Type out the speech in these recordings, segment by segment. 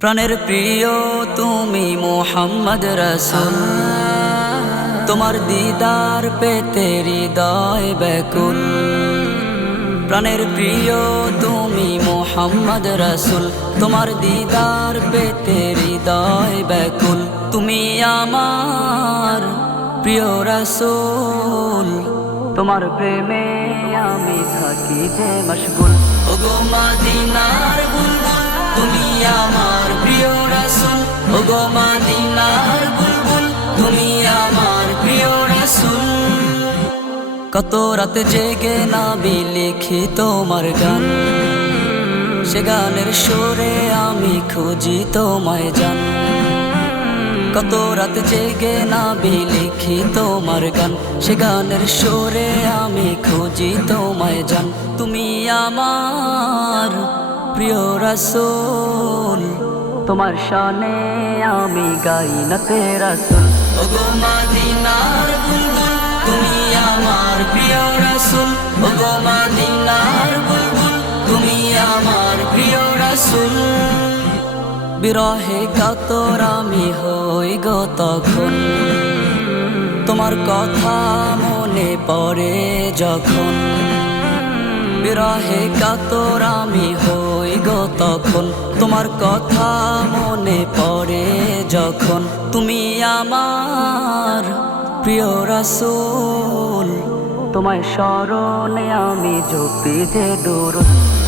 প্রাণের প্রিয়, তুমি মোহাম্মদ রসুল। তোমার দিদার পেতে হৃদয় ব্যাকুল। প্রাণের প্রিয়, তুমি মোহাম্মদ রসুল। তোমার দিদার পেতে হৃদয় ব্যাকুল। তুমি আমার প্রিয় রসুল। তোমার প্রেমে আমি থাকি যে মশগুল। ওগো মাদিনার বুলবুল, তুমি আমার কত রাত জেগে না লিখি তোমার গান। সে গানের সুরে আমি খুঁজি তোমায় জান। কত রাত জেগে না লিখি তোমার গান। সে গানের সুরে আমি খুঁজি তোমায় জান। তুমি আমার প্রিয় রসুল, তোমার শানে আমি গাই না তেরা সুল ওগো মাদিনার বুলবুল, তুমি আমার প্রিয় রসুল। ওগো বুলবুল, তুমি আমার প্রিয় রসুল। বিরহে কাতর আমি হই গো তখন। তোমার কথা মনে পড়ে যখন। বিরহে কাতর আমি হই গো তখন। তোমার কথা মনে পড়ে যখন। তুমি আমার প্রিয় রসুল, তোমায় স্মরণে আমি জপি যে দূর।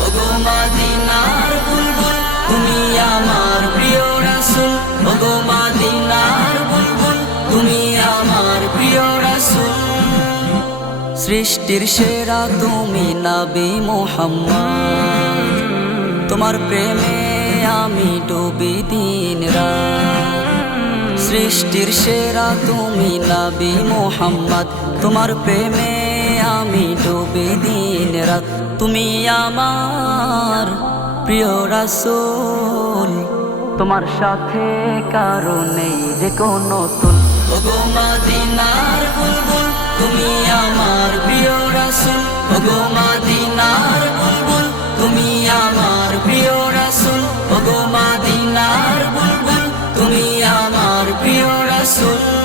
ওগো মাদিনার বুলবুল, তুমি আমার প্রিয় রসুল। ওগো মাদিনার বুলবুল, তুমি আমার প্রিয় রসুল। সৃষ্টির সেরা তুমি নবী মোহাম্মদ। তোমার প্রেমে আমি ডুবি দিন রাত সৃষ্টির সেরা তুমি নবী মোহাম্মদ। তোমার প্রেমে আমি ডুবি দিন রাত। তুমি আমার প্রিয় রাসূল। তোমার সাথে কারণে যে কোনো তুল। তুমি আমার প্রিয় রাসূল। ওগো sola